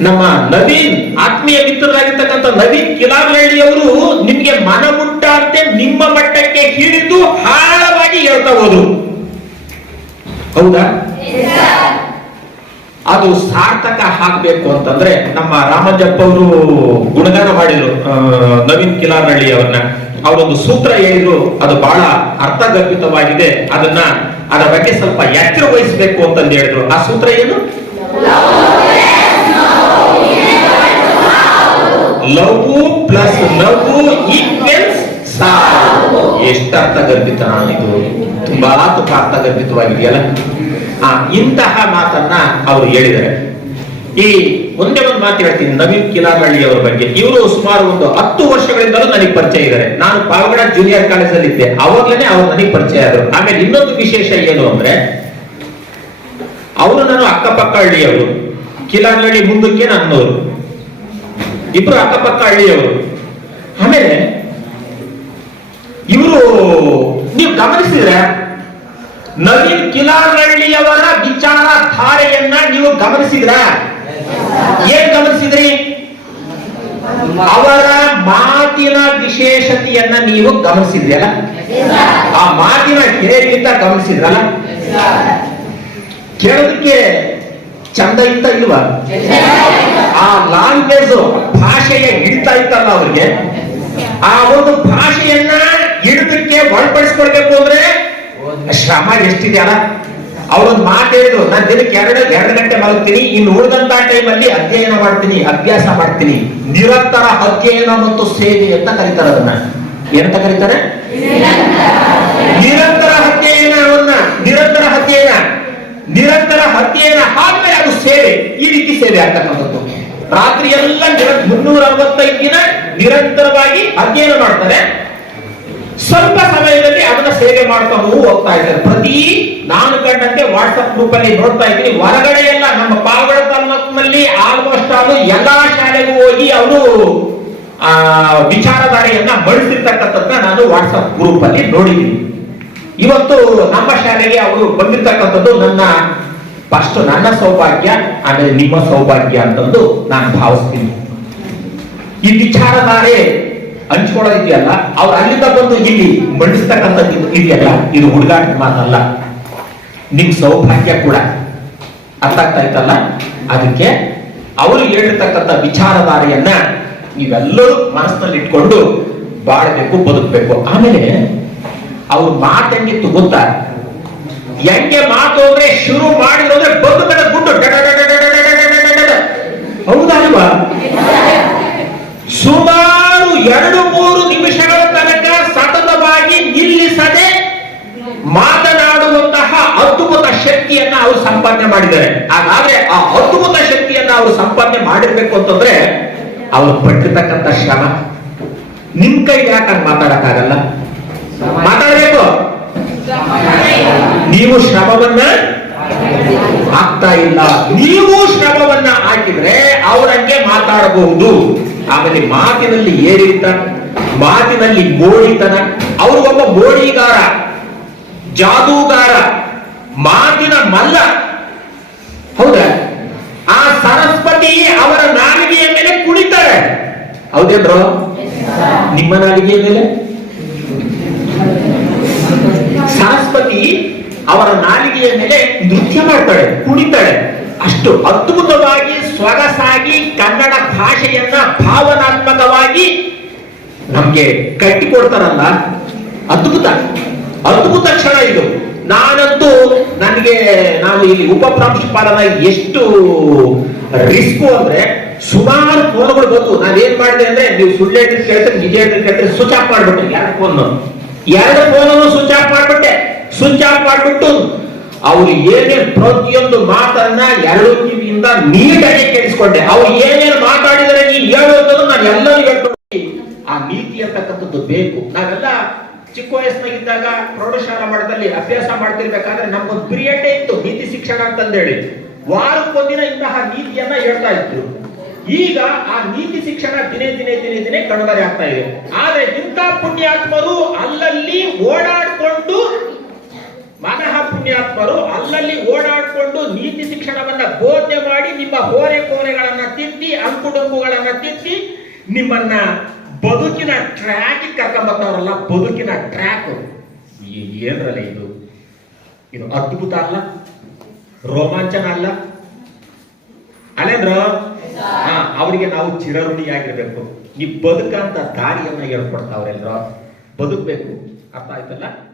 ನಮ್ಮ ನವೀನ್ ಆತ್ಮೀಯ ಮಿತ್ರರಾಗಿರ್ತಕ್ಕಂಥ ನವೀನ್ ಅವರು ನಿಮ್ಗೆ ಮನಮುಟ್ಟಂತೆ ನಿಮ್ಮ ಮಟ್ಟಕ್ಕೆ ಹಿಡಿದು ಆಳವಾಗಿ ಹೇಳ್ತಾ ಹೋದ್ರು. ಹೌದಾ? ಅದು ಸಾರ್ಥಕ ಹಾಕ್ಬೇಕು ಅಂತಂದ್ರೆ ನಮ್ಮ ರಾಮಜಪ್ಪ ಅವರು ಗುಣಗಾನ ಮಾಡಿದ್ರು ನವೀನ್ ಕಿಲಾರಳ್ಳಿ ಅವ್ರನ್ನ. ಅವರೊಂದು ಸೂತ್ರ ಹೇಳಿದ್ರು ಅದು ಬಹಳ ಅರ್ಥಗರ್ಭಿತವಾಗಿದೆ ಅದನ್ನ ಅದರ ಬಗ್ಗೆ ಸ್ವಲ್ಪ ಎಚ್ಚರ ವಹಿಸಬೇಕು ಅಂತಂದು ಹೇಳಿದ್ರು. ಆ ಸೂತ್ರ ಏನು? ಲಘು ಪ್ಲಸ್ ನಗು ಈಕ್ವೆಲ್ಸ್ ಸಾವು ಎಷ್ಟು ಅರ್ಥಗರ್ಭಿತ ಇದು? ತುಂಬಾ ತುಂಬಾ ಅರ್ಥಗರ್ಭಿತವಾಗಿದೆಯಲ್ಲ? ಆ, ಇಂತಹ ಮಾತನ್ನ ಅವರು ಹೇಳಿದ್ದಾರೆ. ಈ ಒಂದೇ ಒಂದು ಮಾತು ಹೇಳ್ತೀನಿ, ನವೀನ್ ಕಿಲಾರಹಳ್ಳಿ ಅವರ ಬಗ್ಗೆ. ಇವರು ಸುಮಾರು ಒಂದು ಹತ್ತು ವರ್ಷಗಳಿಂದಲೂ ನನಗೆ ಪರಿಚಯ ಇದ್ದಾರೆ ನಾನು ಪಾವಗಡ ಜೂನಿಯರ್ ಕಾಲೇಜಲ್ಲಿ ಇದ್ದೆ. ಅವಾಗ್ಲೇನೆ ಅವ್ರು ನನಗೆ ಪರಿಚಯ ಆದರು. ಆಮೇಲೆ ಇನ್ನೊಂದು ವಿಶೇಷ ಏನು ಅಂದ್ರೆ, ಅವರು ನಾನು ಅಕ್ಕಪಕ್ಕ ಹಳ್ಳಿಯವರು. ಕಿಲಾರಹಳ್ಳಿ ಮುಂದಕ್ಕೆ ನನ್ನವರು ಇಬ್ರು ಅಕ್ಕಪಕ್ಕ ಹಳ್ಳಿಯವರು. ಆಮೇಲೆ ಇವರು ನೀವು ಗಮನಿಸಿದ್ರೆ ನವೀನ್ ವಿಚಾರ ಧಾರೆಯನ್ನ ನೀವು ಗಮನಿಸಿದ್ರ? ಏನ್ ಗಮನಿಸಿದ್ರಿ? ಅವರ ಮಾತಿನ ವಿಶೇಷತೆಯನ್ನ ನೀವು ಗಮನಿಸಿದ್ರಿ ಅಲ್ಲ ಆ ಮಾತಿನ ಹೇಗಿಂತ ಗಮನಿಸಿದ್ರಲ್ಲ? ಕೇಳೋದಕ್ಕೆ ಚಂದ ಇತ್ತ ಇಲ್ವಾ? ಆ ಲ್ಯಾಂಗ್ವೇಜ್ ಭಾಷೆಯ ಹಿಡಿತಾ ಇತ್ತಲ್ಲ ಅವ್ರಿಗೆ? ಆ ಒಂದು ಭಾಷೆಯನ್ನ ಹಿಡಿದಕ್ಕೆ ಒಳಪಡಿಸ್ಕೊಳ್ಬೇಕು ಅಂದ್ರೆ ಶ್ರಮ ಎಷ್ಟಿದೆ ಅಲ್ಲ? ಅವರೊಂದು ಮಾತು ಹೇಳಿದ್ರು, ನಾನು ದಿನಕ್ಕೆ ಎರಡು ಎರಡು ಗಂಟೆ ಮಲಗ್ತೀನಿ, ಇನ್ನು ಉಳಿದಂತ ಟೈಮಲ್ಲಿ ಅಧ್ಯಯನ ಮಾಡ್ತೀನಿ, ಅಭ್ಯಾಸ ಮಾಡ್ತೀನಿ. ನಿರಂತರ ಅಧ್ಯಯನ ಮತ್ತು ಸೇವೆ ಅಂತ ಕರೀತಾರೆ ಅದನ್ನ. ಏನಂತ ಕರೀತಾರೆ ನಿರಂತರ ಅಧ್ಯಯನವನ್ನ ನಿರಂತರ ಅಧ್ಯಯನ ನಿರಂತರ ಅಧ್ಯಯನ ಆದ್ಮೇಲೆ ಅದು ಸೇವೆ ಈ ರೀತಿ ಸೇವೆ ಆಗ್ತಕ್ಕಂಥದ್ದು. ರಾತ್ರಿ ಎಲ್ಲ ನಿರ- ಮುನ್ನೂರ ಅರವತ್ತೈದು ದಿನ ನಿರಂತರವಾಗಿ ಅಧ್ಯಯನ ಮಾಡ್ತಾರೆ. ಸ್ವಲ್ಪ ಸಮಯದಲ್ಲಿ ಅದನ್ನ ಸೇವೆ ಮಾಡ್ತಾ ಹೋಗ್ತಾ ಇದ್ದಾರೆ. ಪ್ರತಿ ನಾನು ಕಂಡಂತೆ ವಾಟ್ಸಪ್ ಗ್ರೂಪ್ ಅಲ್ಲಿ ನೋಡ್ತಾ ಇದ್ದೀನಿ. ಹೊರಗಡೆ ಎಲ್ಲ ನಮ್ಮ ಪಾವಗಡ ತಾಲೂಕಿನಲ್ಲಿ ಆಲ್ಮೋಸ್ಟ್ ಆಲ್ ಎಲ್ಲಾ ಶಾಲೆಗೂ ಹೋಗಿ ಅವರು, ಆ, ವಿಚಾರಧಾರೆಯನ್ನ ಬಳಸಿರ್ತಕ್ಕಂಥದ್ದನ್ನ ನಾನು ವಾಟ್ಸ್ಆಪ್ ಗ್ರೂಪ್ ಅಲ್ಲಿ ನೋಡಿದ್ದೀನಿ. ಇವತ್ತು ನಮ್ಮ ಶಾಲೆಗೆ ಅವರು ಬಂದಿರ್ತಕ್ಕಂಥದ್ದು ನನ್ನ ಫಸ್ಟ್ ನನ್ನ ಸೌಭಾಗ್ಯ, ಆಮೇಲೆ ನಿಮ್ಮ ಸೌಭಾಗ್ಯ ಅಂತಂದು ನಾನು ಭಾವಿಸ್ತೀನಿ. ಈ ವಿಚಾರಧಾರೆ ಹಂಚ್ಕೊಳ್ಳೋದಿದೆಯಲ್ಲ, ಅವ್ರು ಅಲ್ಲಿಂದ ಬಂದು ಇಲ್ಲಿ ಮಂಡಿಸ್ತಕ್ಕಂಥದ್ದು ಇದು ಇದೆಯಲ್ಲ, ಇದು ಹುಡುಗಾಟ ಮಾತಲ್ಲ. ನಿಮ್ ಸೌಭಾಗ್ಯ ಕೂಡ ಅರ್ಥ ಆಗ್ತಾ ಇತ್ತಲ್ಲ? ಅದಕ್ಕೆ ಅವರು ಹೇಳಿರ್ತಕ್ಕಂಥ ವಿಚಾರಧಾರೆಯನ್ನ ನೀವೆಲ್ಲರೂ ಮನಸ್ಸಿನಲ್ಲಿ ಇಟ್ಕೊಂಡು ಬಾಳ್ಬೇಕು, ಬದುಕಬೇಕು. ಆಮೇಲೆ ಅವ್ರ ಮಾತಂಗಿತ್ತು ಗೊತ್ತಾ? ಹೆಂಗೆ ಮಾತು ಅಂದ್ರೆ ಶುರು ಮಾಡಿದ್ರೆ ಬಂದು ಕಡೆ ಗುಡ್ಡು ಹೌದಲ್ವಾ ಸುಮಾರು ಎರಡು ಮೂರು ನಿಮಿಷಗಳ ತನಕ ಸತತವಾಗಿ ನಿಲ್ಲಿಸದೆ ಮಾತನಾಡುವಂತಹ ಅದ್ಭುತ ಶಕ್ತಿಯನ್ನ ಅವರು ಸಂಪಾದನೆ ಮಾಡಿದ್ದಾರೆ ಹಾಗಾದ್ರೆ ಆ ಅದ್ಭುತ ಶಕ್ತಿಯನ್ನ ಅವರು ಸಂಪಾದನೆ ಮಾಡಿರ್ಬೇಕು ಅಂತಂದ್ರೆ ಅವರು ಪಟ್ಟಿರ್ತಕ್ಕಂಥ ಶ್ರಮ ನಿಮ್ ಕೈ ಯಾಕೆ ಮಾತಾಡಕ್ಕಾಗಲ್ಲ ಮಾತಾಡಬೇಕು ಶ್ರಮವನ್ನ ಆಗ್ತಾ ಇಲ್ಲ. ನೀವು ಶ್ರಮವನ್ನ ಹಾಕಿದ್ರೆ ಅವರಂಗೆ ಮಾತಾಡಬಹುದು. ಆಮೇಲೆ ಮಾತಿನಲ್ಲಿ ಏರಿತ ಮಾತಿನಲ್ಲಿ ಮೋಡಿತನ ಒಬ್ಬ ಮೋಡಿಗಾರ ಜಾದೂಗಾರ, ಮಾತಿನ ಮಲ್ಲ. ಹೌದಾ? ಆ ಸರಸ್ವತಿ ಅವರ ನಾಲಿಗೆಯ ಮೇಲೆ ಕುಳಿತಾರೆ ಹೌದೇನ್ರೋ? ನಿಮ್ಮ ನಾಲಿಗೆಯ ಮೇಲೆ? ಸರಸ್ವತಿ ಅವರ ನಾಲಿಗೆಯ ಮೇಲೆ ನೃತ್ಯ ಮಾಡ್ತಾಳೆ, ಕುಣಿತಾಳೆ. ಅಷ್ಟು ಅದ್ಭುತವಾಗಿ ಸೊಗಸಾಗಿ ಕನ್ನಡ ಭಾಷೆಯನ್ನ ಭಾವನಾತ್ಮಕವಾಗಿ ನಮ್ಗೆ ಕಟ್ಟಿಕೊಡ್ತಾರಲ್ಲ. ಅದ್ಭುತ. ಅದ್ಭುತ ಕ್ಷಣ ಇದು. ನಾನಂತೂ ನನಗೆ ನಾನು ಇಲ್ಲಿ ಉಪ ಪ್ರಾಂಶುಪಾಲನ ಎಷ್ಟು ರಿಸ್ಕು ಅಂದ್ರೆ ಸುಮಾರು ಫೋನ್ಗಳು ಬಂತು ನಾವೇನ್ ಮಾಡಿದೆ ಅಂದ್ರೆ ನೀವು ಸುಳ್ಳು ಹೇಳಿದ್ರೆ ಕೇಳ್ತಾರೆ ನಿಜ ಹೇಳಿದ್ರೆ ಕೇಳ್ತಾರೆ ಸ್ವಿಚ್ ಆಫ್ ಮಾಡ್ಬಿಟ್ಟೆ. ಎರಡು ಫೋನ್ ಎರಡು ಫೋನ್ ಸ್ವಿಚ್ ಆಫ್ ಮಾಡ್ಬಿಟ್ಟೆ? ಸ್ವಿಚ್ ಮಾಡಿಬಿಟ್ಟು ಅವ್ರು ಏನೇನು ಪ್ರತಿಯೊಂದು ಮಾತನ್ನ ಎರಡು ಕಿವಿಯಿಂದ ನೀಟಾಗಿ ಕೇಳಿಸ್ಕೊಂಡೆ. ಅವ್ರು ಏನೇನು ಮಾತಾಡಿದರೆ ನೀನ್ ಹೇಳುವಂಥದ್ದು ನಾನು ಎಲ್ಲರೂ ಹೇಳ್ಕೊಂಡು ಆ ನೀತಿ ಅಂತಕ್ಕಂಥದ್ದು ಬೇಕು. ನಾವೆಲ್ಲ ಚಿಕ್ಕ ವಯಸ್ಸಿನಾಗಿದ್ದಾಗ ಪ್ರೌಢಶಾಲಾ ಮಟ್ಟದಲ್ಲಿ ಅಭ್ಯಾಸ ಮಾಡ್ತಿರ್ಬೇಕಾದ್ರೆ ನಮ್ಗೊಂದು ಪಿರಿಯಡ್ ಇತ್ತು, ನೀತಿ ಶಿಕ್ಷಣ ಅಂತಂದೇಳಿ. ವಾರಕ್ಕೊಂದಿನ ಇಂತಹ ನೀತಿಯನ್ನ ಹೇಳ್ತಾ ಇತ್ತು ಈಗ ಆ ನೀತಿ ಶಿಕ್ಷಣ ದಿನೇ ದಿನೇ ದಿನೇ ದಿನೇ ಕಣ್ಮರೆ ಆಗ್ತಾ ಇದೆ. ಆದ್ರೆ ಇಂಥ ಪುಣ್ಯಾತ್ಮರು ಅಲ್ಲಲ್ಲಿ ಓಡಾಡ್ಕೊಂಡು ಪುಣ್ಯಾತ್ಮರು ಅಲ್ಲಲ್ಲಿ ಓಡಾಡ್ಕೊಂಡು ನೀತಿ ಶಿಕ್ಷಣವನ್ನ ಬೋಧನೆ ಮಾಡಿ ನಿಮ್ಮ ಹೋರೆ ಕೋರೆಗಳನ್ನ ತಿದ್ದಿ ಅಂಕುಡೊಂಕುಗಳನ್ನ ತಿದ್ದಿ ನಿಮ್ಮನ್ನ ಬದುಕಿನ ಟ್ರ್ಯಾಕ್ ಕರ್ಕೊಂಬರ್ತಾವ್ರಲ್ಲ ಬದುಕಿನ ಟ್ರ್ಯಾಕ್ ಏನ್ರಲ್ಲ ಇದು? ಇದು ಅದ್ಭುತ ಅಲ್ಲ? ರೋಮಾಂಚನ ಅಲ್ಲ? ಅಲ್ಲೇಂದ್ರ ಹಾ, ಅವರಿಗೆ ನಾವು ಚಿರಋಣಿಯಾಗಿರ್ಬೇಕು. ಈ ಬದುಕಂತ ದಾರಿಯನ್ನ ಹೇಳ್ಕೊಡ್ತಾವ್ರೆಲ್ರ ಬದುಕ್ಬೇಕು. ಅರ್ಥ ಆಯ್ತಲ್ಲ?